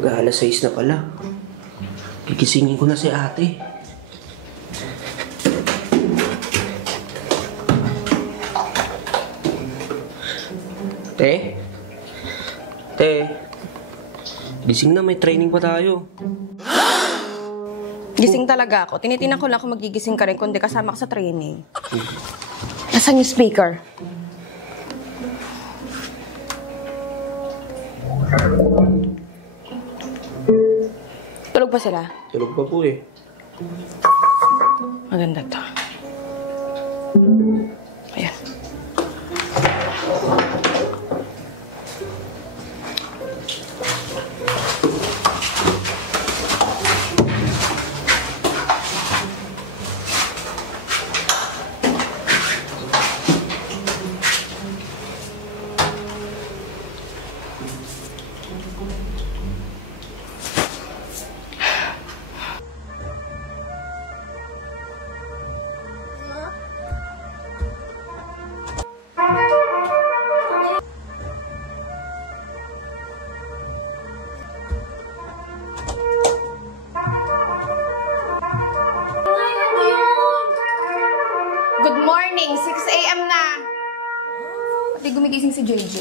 Mag-aalas 6 na pala. Gigisingin ko na si ate. Te? Te? Gising na, may training pa tayo. Gising talaga ako. Tinitinan ko lang kung magigising ka rin kundi kasama ka sa training. Nasaan yung speaker? Tulog ba sila? Tulog pa po eh. Maganda to. Ayan. Good morning! 6 a.m. na! Pati gumigising si JJ.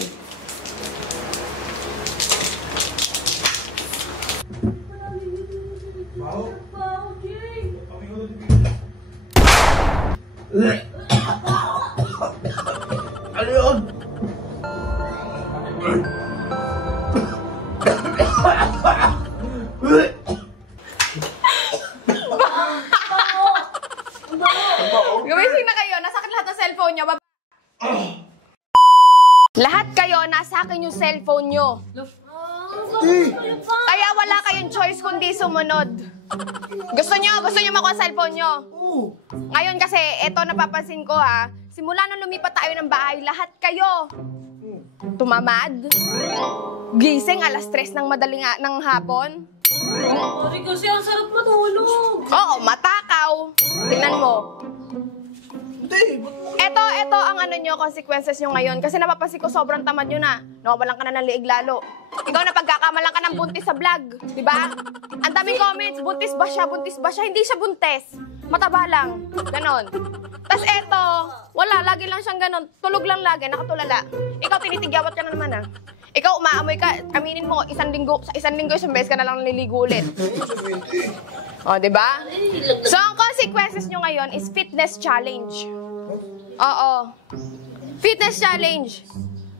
Ano yun? Gumising na kayo. Nasa akin lahat ng cellphone nyo. Lahat kayo, nasa akin yung cellphone nyo. Kaya wala kayong choice kundi sumunod. Gusto nyo makuha cellphone nyo? Ngayon kasi, eto napapansin ko ha. Simula nung lumipat tayo ng bahay, lahat kayo tumamad. Gising alas 3 ng madaling ng hapon. Sorry kasi ang sarap matulog. Oo, matakaw. Tingnan mo. Ito ang ano nyo, consequences nyo ngayon. Kasi napapansin ko sobrang tamad nyo na. Nawawalan ka na ng liig lalo. Ikaw na pagkakamalan ka ng buntis sa vlog. Diba? Ang daming comments, buntis ba siya? Buntis ba siya? Hindi siya buntis. Mataba lang. Ganon. Tas eto, wala, lagi lang siyang ganon. Tulog lang lagi, nakatulala. Ikaw, tinitigyawat ka na naman ah. Ikaw, umaamoy ka, aminin mo, sa isang linggo, isang beses ka na lang naliligo ulit. O, diba? So, ang consequences nyo ngayon is fitness challenge. Oo. Fitness challenge.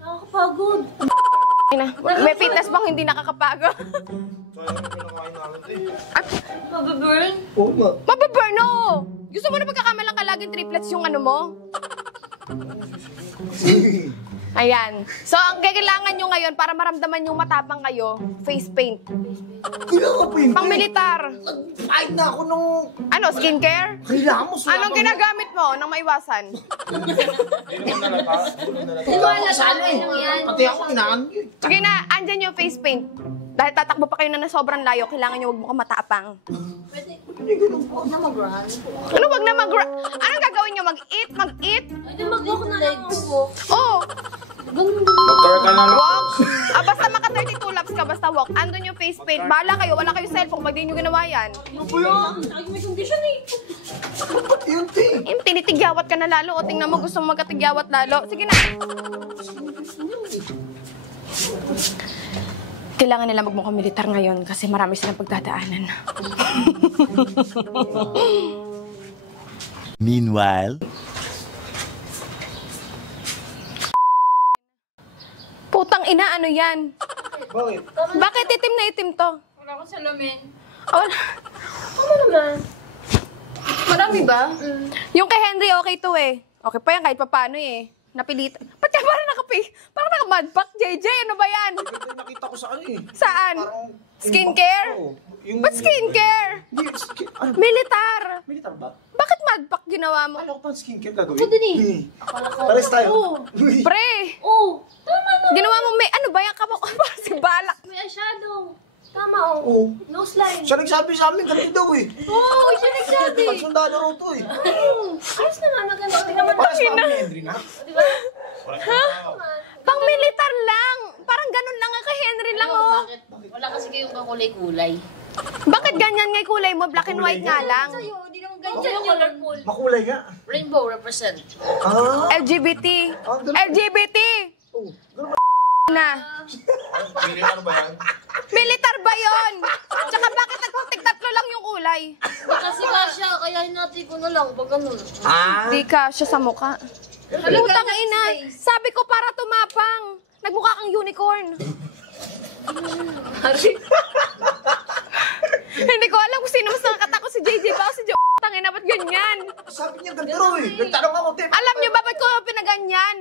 Nakakapagod. May fitness bang hindi nakakapagod? Mababurn? Oo nga. Mababurn, no! Gusto mo na pagkakamalang ka laging triplets yung ano mo? Ayan. So, ang kailangan nyo ngayon para maramdaman yung matapang kayo, face paint. Pang militar. Kahit na ako nung... Ano, skincare? Kailangan mo sa... Anong ginagamit mo nang maiwasan? Sana eh. Pati ako inaan. Sige na, andyan yung face paint. Dahil tatakbo pa kayo na sobrang layo, kailangan nyo wag mo kang matapang. Hindi ganun po. Huwag na mag-run. Ano, wag na anong gagawin nyo? Mag-eat? Mag-eat? Hindi, mag-walk na lang ako. Oh, Mag-car ka na lang. walk. Basta maka 32 laps ka, basta walk. Andun yung face paint. Bahala kayo, wala kayo cellphone. Pag di nyo ginawa yan. Ano po yun? May condition eh. Yun, te. Tinitigyawat ka na lalo. O tingnan mo, gusto mo magkatigyawat lalo. Sige na. Kailangan nila magmukhang militar ngayon kasi marami silang pagdadaanan. Meanwhile... Putang ina, ano yan? Bakit? Bakit itim na itim to? Wala akong salamin. Oh, Ano naman? marami ba? Yung kay Henry, okay to eh. Okay pa yan kahit paano eh. Napilit. Ba't ka parang parang naka-mudpack, JJ? Ano ba yan? Ito nakita ko sa ano eh. Saan? Parang... Skincare? Oo. Yung... Ba't skincare? Hindi, ano? Militar. Militar ba? Bakit mudpack ginawa mo? Alam ko pang skincare gagawin. Ako din eh. Pares tayo. Oo. Pre, Oo. Tama na. ginawa mo may ano ba yan? Parang si Balak. May eyeshadow. Tama oh. Oo. Nose line. Siya nagsabi sa amin, ganito daw eh. Oo, siya nagsabi. Pagsundado raw to eh. Ayos naman, maganda. Tingnan mo. Pares pa kami, Henry na. Di ba? Ha? Pang militar lang. Parang ganun lang nga kay Henry lang, oh. Bakit? Wala kasi kayong kakulay-kulay. Bakit ganyan nga yung kulay mo? Black and white nga lang. Sa'yo, hindi naman Ganyan ganyan yung yun. colorful. Makulay nga. Rainbow represent. Ah. LGBT. ganun. LGBT. Oh, ganun Na. ano ba yan? Militar ba yun? Tsaka bakit nagtitatlo lang yung kulay? Kasi kasya, kaya hinati ko na lang pag ganun. Ah. Di ka siya sa mukha. Putang ina. Sabi ko para tumapang. Nagmukha kang unicorn. Hindi ko alam kung sino mas nakakatakot si JJ ba o si Jo. Tangina, ba't ganyan? Sabi niya ganito eh. Nagtanong ako, Tim. Alam niyo ba ba't ko pinaganyan?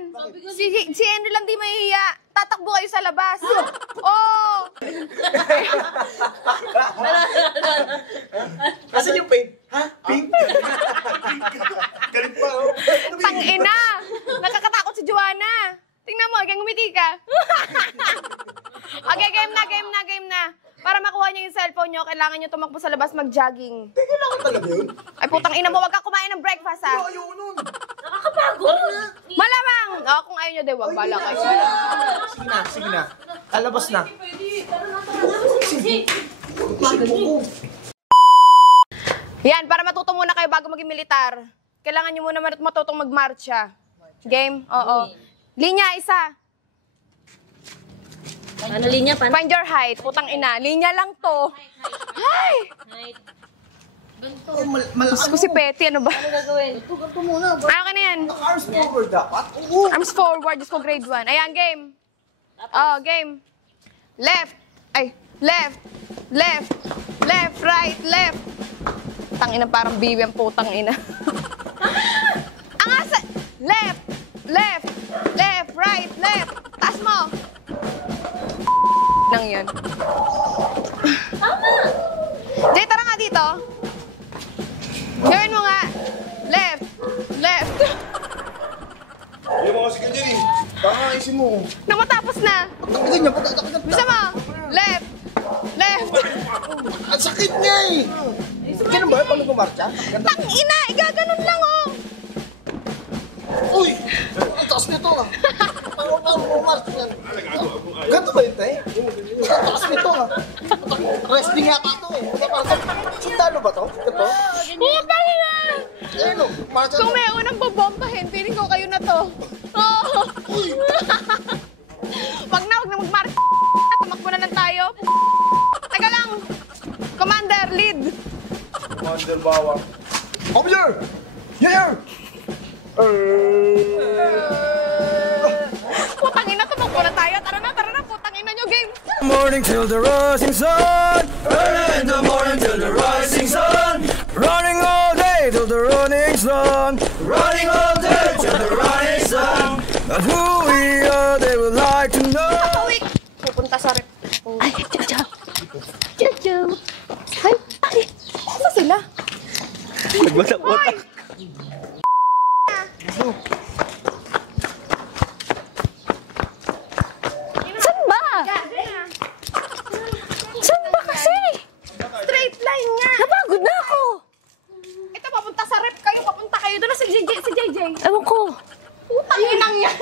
Si Henry lang di mahihiya. Tatakbo kayo sa labas. Oh! Kasi yung paint. Ha? Pink? Galit pa, oh. Tangina! Nakakatakot si Joanna. Tingnan mo, hanggang ngumiti ka. Okay, game na. Para makuha niyo yung cellphone niyo, kailangan niyo tumakbo sa labas mag-jogging. Kailangan talaga yun. Ay, putang ina mo, wag ka kumain ng breakfast, ha? Ayoko nun. Nakakapagod na. Malamang! Oh, kung ayaw niyo, de, wag bala kayo. Sige na. Alabas na. Yan, para matuto muna kayo bago maging militar. Kailangan niyo muna matutong magmarcha. Game? Oo. Linya, isa. Ano linya pa? Find your height. Putang ina. Linya lang to. Ay! Ganito. Diyos ko si Petty. Ano ba? Ano gagawin? Ito, ganito muna. Ayaw ka na yan. Arms forward dapat. Oo. Arms forward. Diyos ko grade 1. Ayan, game. Oh, game. Left. Ay, left. Left. Left, right, left. Tangina, parang bibi ang putang ina. Ang asa. Left. Left. Left, right, left. Taas mo. Lang yun. Tama! Jay, tara nga dito. Gawin mo nga. Left. Left. Hindi mo kasi ganyan eh. Baka isin mo. Nang matapos na. Ang ganyan, pagkakagat Bisa mo. Left. Left. Ang sakit niya eh. Ganun ba? Paano gumarcha? Tang ina, igaganon lang oh. Uy! Ang taas nito ah. Paano gumarcha yan? Ganito ba yun, tay? Ang taas nito ah. Wrestling yata ito eh. Sundalo ba to? Ito? Putang ina. Ano? Marcha Kung may unang babombahin, feeling ko kayo na to. Oh. Uy! Wag na magmarch. Tumakbo na lang tayo. Teka lang. Commander, lead. Commander Bawang. Officer! Yeah! Putang ina, tumakbo na tayo. Tara na. Putang ina nyo, game. Morning till the rising sun, early in the morning till the rising sun, running all day till the running sun, running all day till the running sun. But who we are, they would like to know. Uy. Pupunta sa rep. Ay, Chuchu. Ay, saan sila? Nagwatak-watak. Saan ba? Saan ba kasi? Straight line nga. Napagod na ako. Ito, papunta sa rep kayo. Papunta kayo. Doon na si JJ. Ewan ko. Putang inang yan.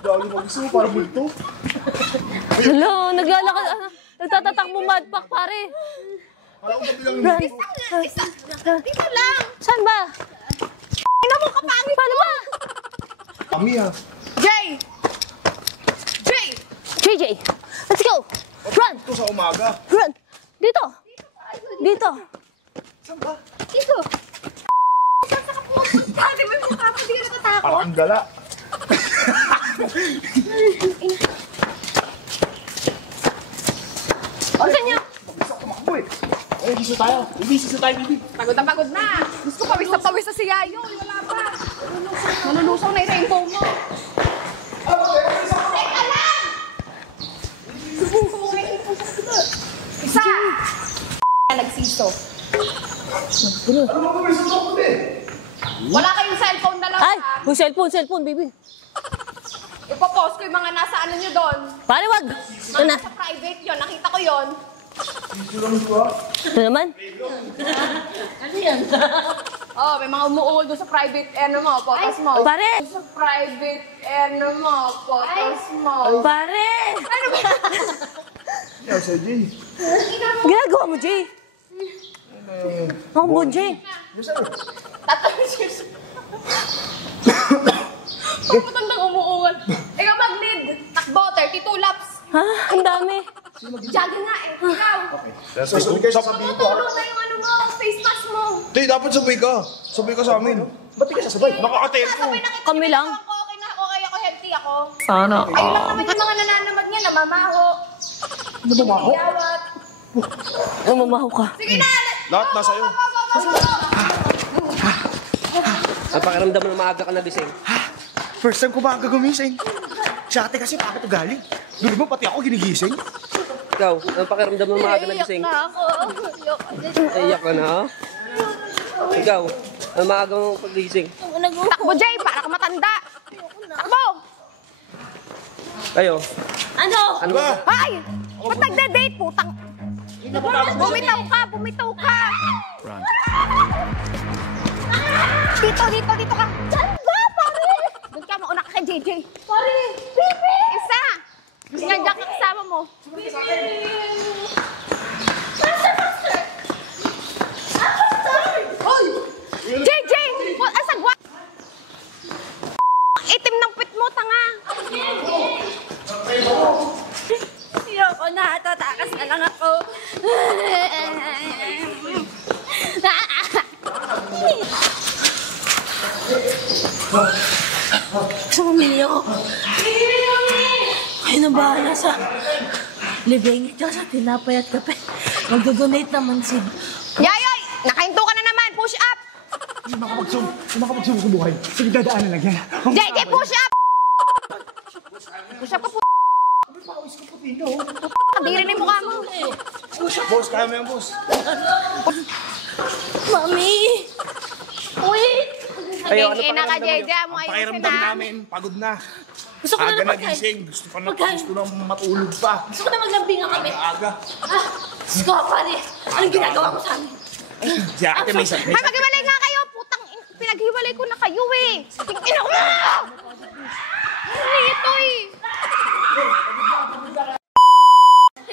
Dali mo gusto mo para multo. Hello, naglalakad. Nagtatatakbo madpack, pare. Alam ko bilang multo. Isa. Dito lang. Saan ba? Ina mo, kapangit. Paano ba? Kami ah. Jay! JJ, let's go. Run! Ito sa umaga. Run! Dito! Dito! Saan ba? Dito. Saan ka pumunta? Di ba yung mukha mo? Di ka natatakot? Parang ang dala. Gusto niyo? Mag-isa tumakbo eh. Ay, biso tayo. Biso tayo, bibi. Pagod na. Gusto ko pawis na pawis na si Yayo. Wala pa. Nanulusaw na yung rainbow mo. Teka lang! Isa! Nagsiso. Ano ba may susunod eh? Wala kayong cellphone dalawa. Ay! Yung cellphone, baby. Ipopost ko yung mga nasa ano nyo doon. Pare, wag! Ito Mga na. nasa private yun. Nakita ko yun. Biso lang ba? Ito naman. Ano yan? Oh, may mga umuungol doon sa private, photos mo. Pare! Sa private, photos mo. Pare! Ano ba? Sa Jay. Ginagawa mo, Jay. Ang bon, Jay. Pagpatandang umuungol. Ikaw mag-lead. Takbo, 32 laps. Ha? Ang dami. Jogging nga eh. Ikaw. Sasabi kayo sasabihin ko. Tulong na yung ano mo, face mask mo. Hindi, dapat sabay ka. Sabay ka sa amin. Ba't di ka sasabay? Nakakatel ko. Sabay nakita Kami lang. Okay na, okay ako, healthy ako. Sana. Ayun lang naman yung mga nananamag niya, namamaho. Namamaho? Yawat. Namamaho ka. Sige na! Lahat nasa iyo. Ang pakiramdam na maaga ka nagising. First time ko ba aga gumising? Si ate kasi bakit ugali? Doon mo pati ako ginigising? Ikaw, ang pakiramdam na maaga nagising. Iyak ka na, ha? Ikaw, ang maaga mong pagising. Takbo, Jay, para ka matanda. Takbo! Kayo, Ano? ano ba? Hay! Ba't nagde-date, putang? Bumitaw ka, bumitaw ka! Dito ka! Saan ba, pare? Doon ka, mauna ka kay JJ. Pare! Bibi! Isa! Sinadyak ka kasama mo. JJ! Asagwa! Itim ng pit mo, tanga! Ayoko na. Tatakas na lang ako. Sa pamilya ko. Ay, nabahala sa libing at sa tinapay at kape. Magdodonate naman si... Yayoy! Nakahinto ka na naman! Push up! Hindi makapagsum sa buhay. Sige, dadaanan lang yan. JJ, push up! Push up ka po. Pawis ko puti no. Kadiri na yung mukha mo. Boss, kaya mo yan, boss. Mami! Wait! Kayo, ano Ina ka, pakiramdam JJ. niyo? Mo ayusin Pakiramdam na. namin, pagod na. Gusto ko na Aga na pagkain. nagising. Gusto ko na matulog pa. Gusto ko na maglambingan kami. Aga. Diyos ko, pare. Anong ginagawa mo sa amin? Si ate may sakit. Ay, maghiwalay nga kayo. Putang, pinaghiwalay ko na kayo eh. Tingin ako. Ano ito eh?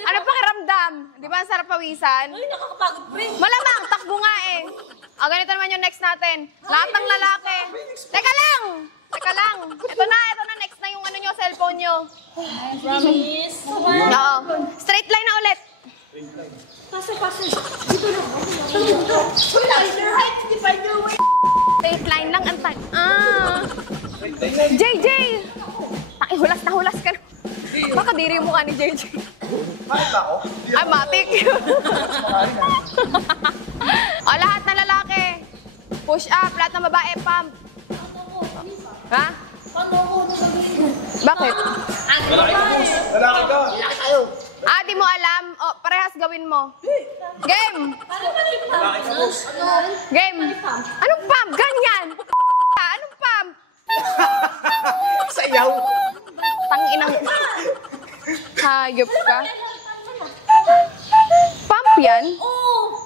Ano pakiramdam? Di ba ang sarap pawisan? Ay, nakakapagod pa rin. Malamang, takbo nga eh. Ganito naman yung next natin. Lahat ng lalaki. Teka lang! Ito na, next na yung ano nyo, cellphone nyo. Promise. Oo. Straight line na ulit. Pasok. Dito na. Straight line lang ang JJ! Ay, hulas ka. Baka diri mo ka ni JJ. Bakit ba ako? Ay, matik. O, lahat na lalaki. Push up, lahat ng babae, pump. Ha? Bakit? Lalaki ka. Di mo alam? O, parehas gawin mo. Game! Game! Anong pump? Ganyan! Anong pump? Sayaw. Tanginang... Hayop ka. Pump yan?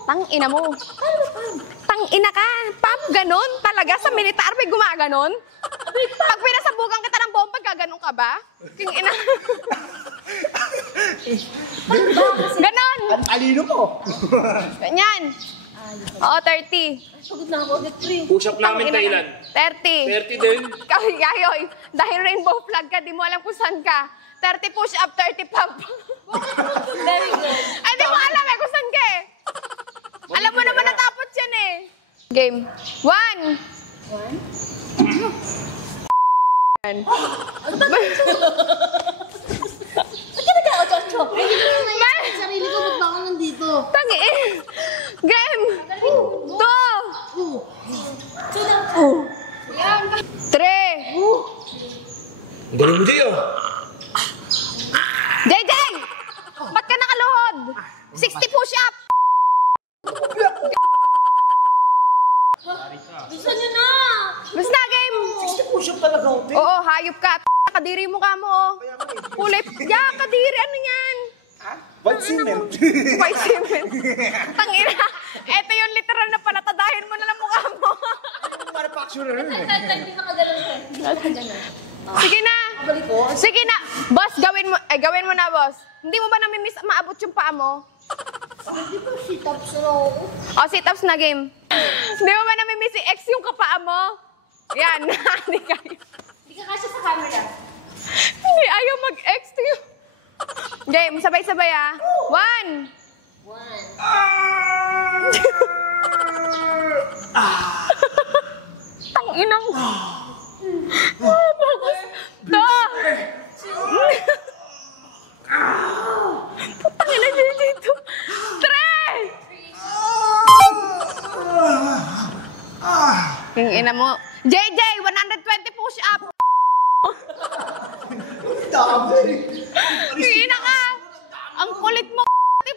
Tangina mo. Tangina ka. Pump ganon? Talaga sa militar may gumaganon? Pag pinasabugan kita ng bomba, gaganon ka ba? King ina. Ganon. Ang alino mo. Ganyan. Oo, 30. Pagod na ako. Push up namin Tangina. kailan? 30. 30 din. Yayoy, dahil rainbow flag ka, di mo alam kung saan ka. 30 push up, 30 pump. Very good. Ay, di mo alam eh kung saan ka eh. Alam mo naman natapot yan eh. Game. 1. Ba't ka nag-aotso? Sarili ko, ba't ba ako nandito? Tangi eh. Game. 2. 3. Galing mo, Gio. JJ! Ba't ka nakaluhod? 60 push-up! Gusto nyo na! Basta na, game! 60 push-up talaga ako. Oo, hayop ka. Kadiri mo ka mo, oh. Kulay. Kadiri. Ano yan? White cement. White cement. Tangina. Eto yung literal na palatadahin mo na lang mukha mo. Sure na rin eh. Hindi ka magalan ka. Sige na. Sige na. Boss, gawin mo na, boss. Hindi mo ba namimiss maabot yung paa mo? Sit-ups na ako. O, sit-ups na game. Hindi mo ba namimiss i-ex yung kapaa mo? Yan. Hindi kayo. Hindi ka kasya sa camera. Hindi ayaw mag-ex. Game, sabay-sabay ah. 1. Ang ina mo. To. Putang ina dito. 3. Ang ina mo. JJ, 120 push up. Dami. Ang ina ka. Ang kulit mo.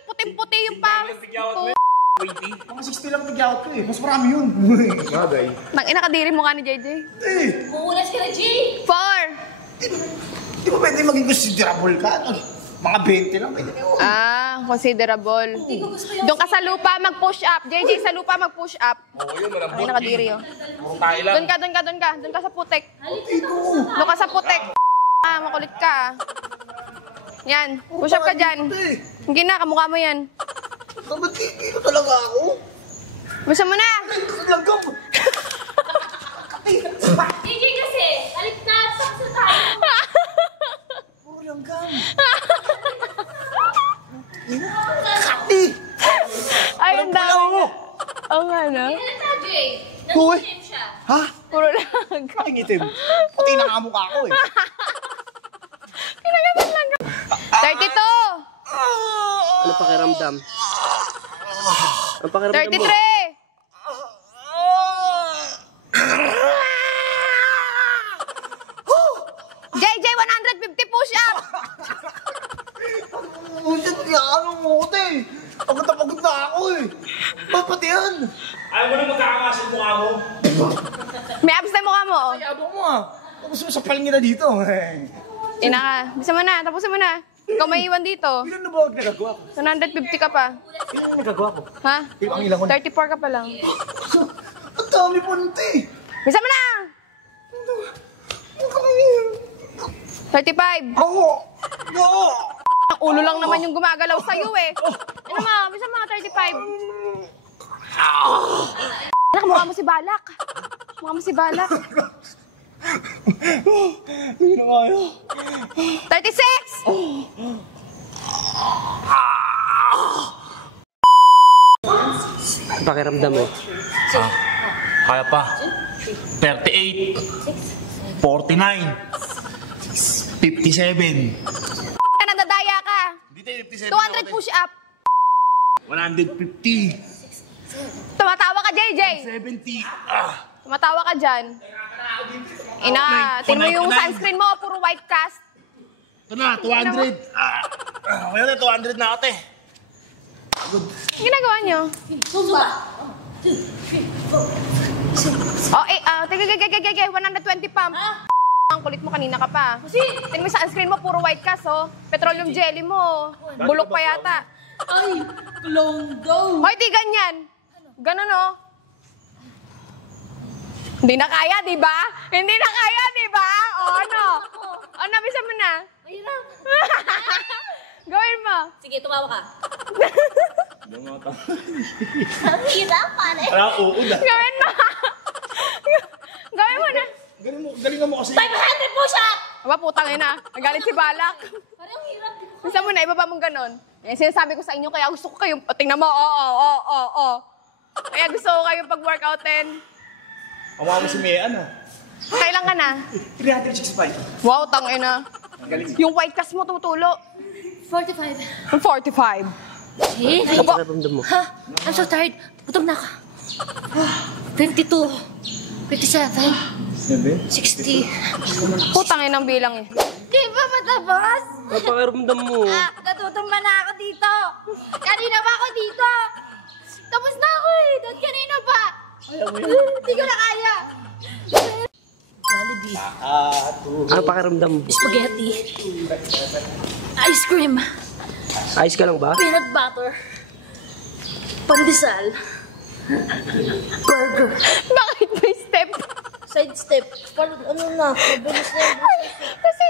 Puting-puti yung pawis. Mga 60 lang tigyawat ko eh. Mas marami yun. Bagay. Nang ina kadiri mo ka ni JJ. Muulas ka na, G. 4. Di ba pwede maging considerable ka? Mga 20 lang pwede kayo. Ah, considerable. Doon ka sa lupa mag-push up. JJ, sa lupa mag-push up. Oo, yun, malambot. Ay, nakadiri oh. Puro tayo lang. Doon ka sa putek. Doon ka sa putek. Ah, makulit ka. Yan, push up ka dyan. Hindi na, kamukha mo yan. Ba't dito talaga ako? Gusto mo na. Langgam. JJ kasi, alit na, saksa tayo. Puro langgam. Kati. Ay, ang dami. Oo nga, no? Alit na, Jay. Uy. Nag-tip siya. Ha? Puro lang. Kating itim. Puti na nga mukha ko eh. Kinagaman lang. 32. Ano pakiramdam? Ang pakiramdam mo? 33. JJ, 150 push up. Bullshit, ano mo ko eh. Pagod na ako eh. Ba't pati yan? Ayaw mo na magkakamasin mukha mo. May abs na mukha mo, oh. Ayabang mo ah. Tapos mo sa palingin na dito. Ina ka. Bisa mo na. Tapusin mo na. Ikaw may iwan dito. Ilan na ba ang nagagawa ko? 150 ka pa. Ilan ang nagagawa ko? Ha? Ang ilang ko na. 34 ka pa lang. Ang dami po nito eh. Bisa mo na! Ang kakain. 35. Oo. Oo. Ang ulo lang naman yung gumagalaw sa'yo eh. Ano mo? Bisa mo 35. Anak, mukha mo si Balak. Mukha mo si Balak. Hindi na kaya. 36! Ang pakiramdam mo? Kaya pa. 38. 49. 57. Ka nadadaya ka. Hindi tayo 57. 200 push up. 150. Tumatawa ka, JJ. 70. Tumatawa ka dyan. Ina, tingnan mo yung sunscreen mo, puro white cast. Ito na, 200. Kaya na, 200 na ate. Ang ginagawa nyo? Zumba. Oh, tigagagagagagag, 120 pump. Ang kulit mo, kanina ka pa. Kasi, tingnan mo yung sunscreen mo, puro white cast, oh. Petroleum jelly mo. Bulok pa yata. Ay, longgo. Hoy, di ganyan. Ganun, oh. Hindi na kaya, di ba? Hindi na kaya, di ba? O, ano? Ano, bisa mo na? Ayun na. Gawin mo. Sige, tumawa ka. Ang hirap, pare. Parang uod ah. Gawin mo. Gawin mo na. Galingan mo kasi. 500 push up! Aba, putang ina. Nagalit si Balak. Parang hirap. Bisa mo na, ibaba mong ganon. Eh, sinasabi ko sa inyo, kaya gusto ko kayong, tingnan mo, oo. Kaya gusto ko kayong pag-workoutin. Kamuha mo si Mian ah. Kailan ka na? 365. Wow, tang ina. Yung white cast mo tutulo. 45. 45. Eh, Ang pakiramdam mo? ha? I'm so tired. Gutom na ka. 52. 57. 60. Putang ina ang bilang eh. Di ba matapos? Ang pakiramdam mo? Natutumba na ako dito. Kanina pa ako dito. Tapos na ako eh. Dahil kanina pa. Hindi ko na kaya. Jollibee. Ang pakiramdam mo? Spaghetti. Ice cream. Ayos ka lang ba? Peanut butter. Pandesal. Burger. Bakit may step? Side step. Parang ano na, mabilis na yung Kasi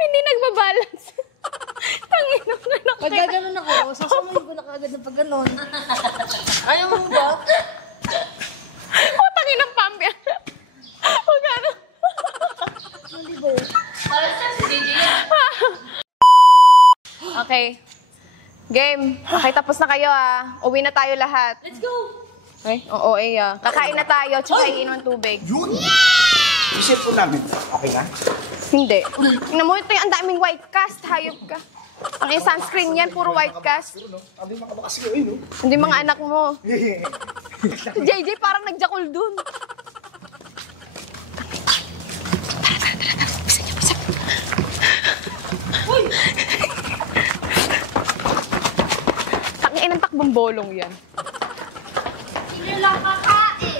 hindi nagbabalance. Tangin na anak. pag gaganon ako, sasamayin ko na kagad na pag ganon. Ayaw mo ba? Oh, tangin ng pambya. Oh, gano'n. Hindi ba yun? Okay. Game. Okay, tapos na kayo ah. Uwi na tayo lahat. Let's go! Okay? Oo, kakain na tayo, tsaka iinom ng tubig. Yun! Isip po namin. Okay ka? Hindi. Tingnan mo ito yung ang daming white cast. Hayop ka. Ang yung sunscreen yan, puro white cast. Sabi makabakas ko yun, no? Hindi mga anak mo. Si JJ parang nagjakol dun. Tangin ng takbong bolong yan. Sino lang kakain?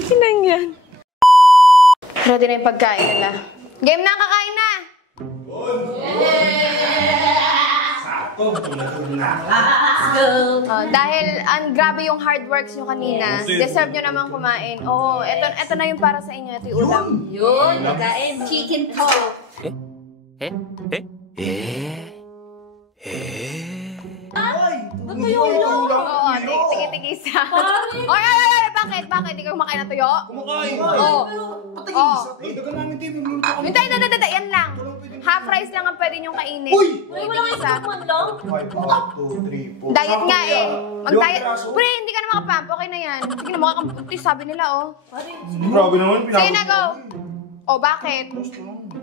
Sinang yan? Ready na yung pagkain nila. Game na, kakain na! Dahil grabe yung hard works nyo kanina, deserve nyo naman kumain. Oo, eto na yung para sa inyo, ito yung ulam. Yun, pagkain. Chicken talk. Ba't mo yung ulo? Oo, tigisa. Oy, bakit? Bakit? Di ka kumakain ng tuyo? Kumakain! Oo. Oo. Dagan namin kayo, magluluto kami. Hintay, yan lang. Half rice lang ang pwede nyong kainin. Uy! Wala nga isang man lang. 5, 1, 2, 3, 4. Diet nga eh. Mag-diet. Pre, hindi ka na makapamp. Okay na yan. Sige na, mukha kang putis, sabi nila oh. Grabe naman. Sige na, go. Oh, bakit?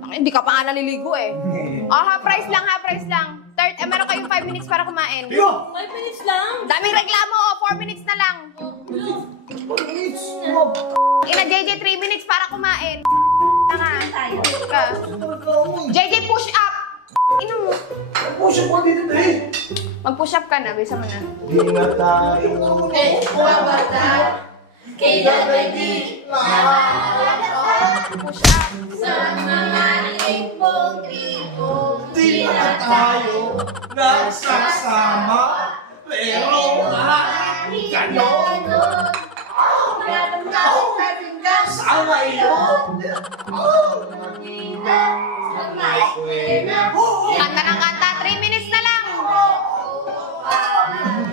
Hindi ka pa nga naliligo eh. Oh, half rice lang. Meron kayong 5 minutes para kumain. 5 minutes lang. Daming reklamo oh, 4 minutes na lang. Ina, JJ, 3 minutes para kumain. Tayo. Ka. JJ, push up. Ina mo. Push up ko dito eh. Mag-push up ka na, bisa mo na. Di na tayo. Kailan hindi Push up. sa mga limbong-libo? Di na tayo nagsasama. Pero Ganon. Ganon sa tingkas. sama yun. Sa may kwena. Kanta ng kanta, 3 minutes na lang.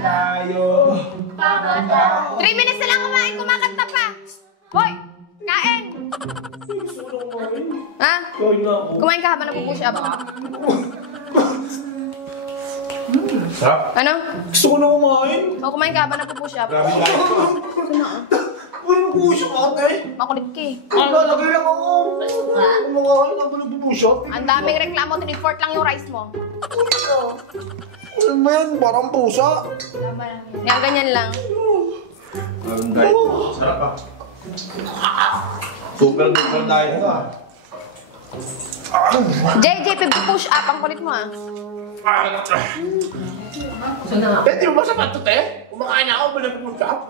Tayo. 3 minutes na lang kumain, kumakanta pa. Hoy, kain. Ha? Kumain ka habang nagpo-push up. Sarap. Ano? Gusto ko na kumain. O, kumain ka habang nagpo-push up. Grabe ka. Uy, mag-push up ate. Makulit ka eh. Lalagay lang ako. Kumakain ako nag-push up. Ang daming reklamo, tiniport lang yung rice mo. Ano man, parang pusa. Yan, ganyan lang. Sarap ah. Super duper diet ka. JJ, push up. Ang kulit mo ah. Pwede mo ba sa pato, te? Kumakain ako, ba nag-push up?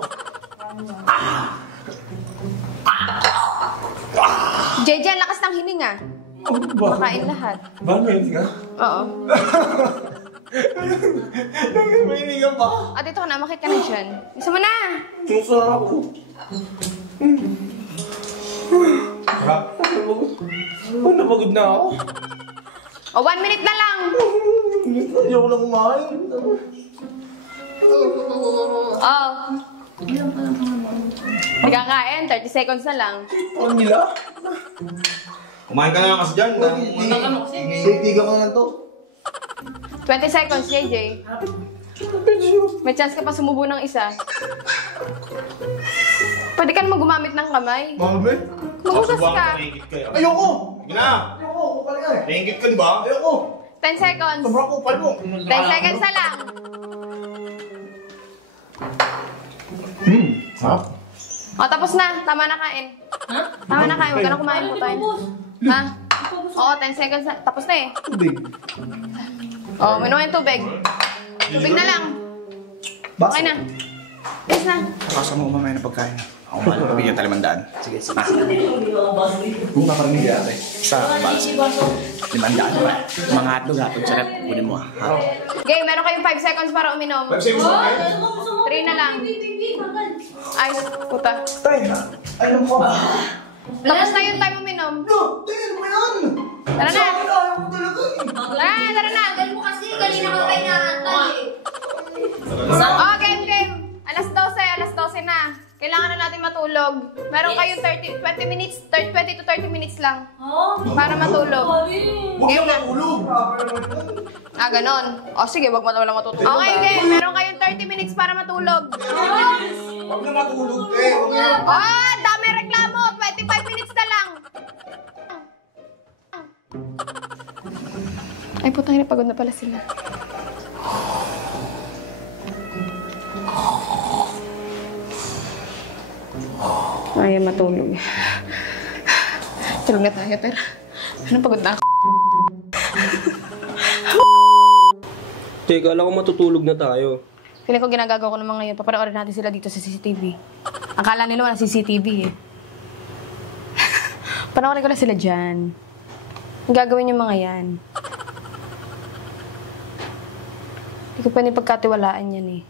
JJ, ang lakas ng hininga. Makain lahat. Ba, may ka? Oo. May hinigang pa? At ito ka na, makit ka na dyan. Isa mo na. Susarap ako. Sarap. Napagod na ako. O, 1 minute na lang. Hindi ako na kumain. Oh. Hindi ka kain, 30 seconds na lang. Ano nila? Kumain ka na kasi dyan. Safety ka na lang to. 20 seconds, JJ. May chance ka pa sumubo ng isa. Pwede ka naman gumamit ng kamay. Mami? Magusas ka. Naingit kayo. Ayoko! Sige na. Ayoko, kupal nga eh. Naingit ka ba? Ayoko! 10 seconds. Sobrang kupal mo. 10 seconds na lang. Sarap. O, tapos na. Tama na kain. Ha? Tama na kain. Huwag ka na kumain po tayo. Ha? Oo, 10 seconds na. Tapos na eh. Tubig. O, minuha yung tubig. Tubig na lang. Okay na. Yes na. Pakasa mo mamaya na pagkain. Ako mahal, bigyan tayo 500. Sige. Kung kapamilya ate. Sa balas. 500 ba? Mga hotdog sarap. Kunin mo ha. Okay, meron kayong 5 seconds para uminom. 5 seconds na kayo? 3 na lang. Ay, puta. Tay, ayaw ko ba? Tapos na yung time uminom. No, tingin mo yan! Tara na. Ayaw ko talaga eh. Tara na. Tagal mo kasi, kanina ka kayo nakantay eh. Oh, game. Alas 12 na. Kailangan na natin matulog. Meron kayong 20 minutes, 20 to 30 minutes lang. Para matulog. Huwag Game na na. matulog. Ah, ganon. O sige, wag mo na walang matutulog. Okay, game. Meron kayong 30 minutes para matulog. Huwag na matulog, eh. Huwag na. Oh, dami reklamo. 25 minutes na lang. Ay, putang ina, pagod na pala sila. Ayaw matulog. Tulog na tayo, pero ano, pagod na ako. Teka, alam ko matutulog na tayo. Feeling ko ginagagawa ko naman ngayon. Papanoorin natin sila dito sa CCTV. Akala nila wala CCTV eh. Panoorin ko lang sila dyan. Ang gagawin yung mga yan. Hindi ko pwede pagkatiwalaan yan eh.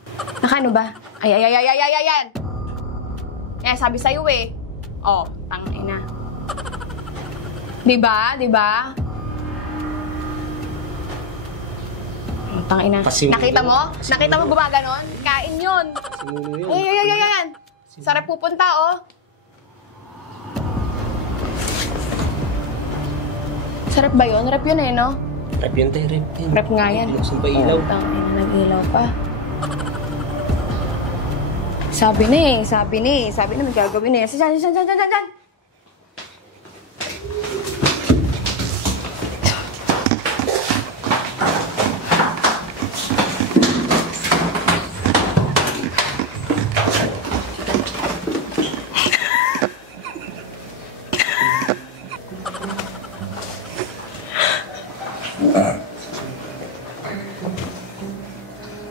Nakaano ba? Ay! Yan, sabi sa'yo eh. Oh, tangina. Diba? Tangina. Nakita mo? Nakita mo gumaganon? Kain yun. Sino yun? Ayan. Sa rep pupunta, oh. Sa rep ba yun? Rep yun eh, no? Rep yan tayo, rep yan. Rep nga yan. Saan pa ilaw? Tangina, nag-ilaw pa. Sabi na may gagawin eh. Diyan.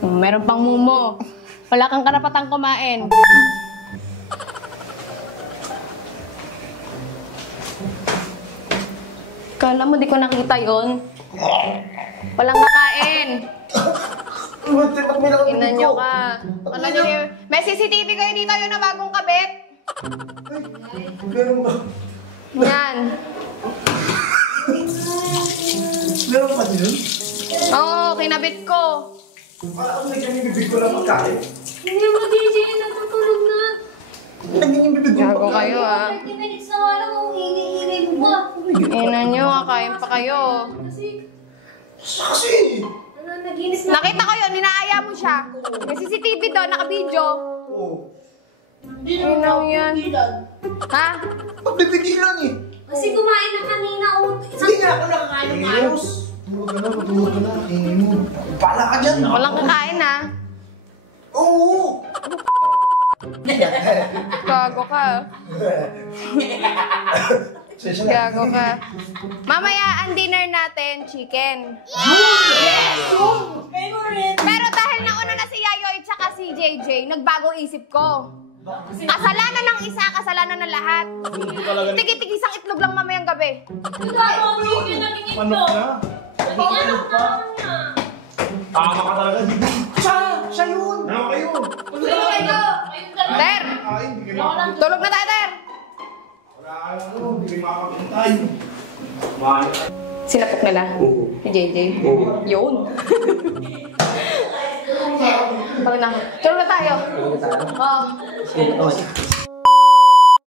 Meron pang mumo. Wala kang karapatang kumain. Kala mo di ko nakita yon? Walang nakain. Ina nyo ka. Ano nyo yun? May CCTV kayo dito yun na bagong kabit. Meron ba? Yan. Meron pa din yun? Oo, kinabit ko. Parang naging-bibig ko lang magkain. Hindi mo, DJ, natutulog na. Naging-bibig ko Gago lang. kayo ah. 30 minutes na nga lang ang hingay mo ba? Ina nyo, kakain pa kayo. Kasi! Naginis na. Nakita ko yun, ninaaya mo siya. May CCTV doon, naka-video. Oo. Ina yan. Ha? Pagbibigilan eh. Kasi kumain na kanina. Hindi nga ako nakakain ng ayos. Matulog ka na. Ingin mo. Bala ka dyan. Walang kakain ha. Oo. Gago ka. Gago ka. Mamaya, ang dinner natin, chicken. Favorite! Pero dahil nauna na si Yayoy tsaka si JJ, nagbago isip ko. Kasalanan ng isa, kasalanan ng lahat. Tigi-tigi isang itlog lang mamayang gabi. Manok na. Tama ka talaga. Siya yun. Ano kayo? Ter! Kain, hindi kayo makakapit. Tulog na tayo, Ter! Wala ka lang, hindi kayo makakapitay. Mahal. Sinapok nila. Si JJ. Yun. Tulog na tayo. Oo. Sige,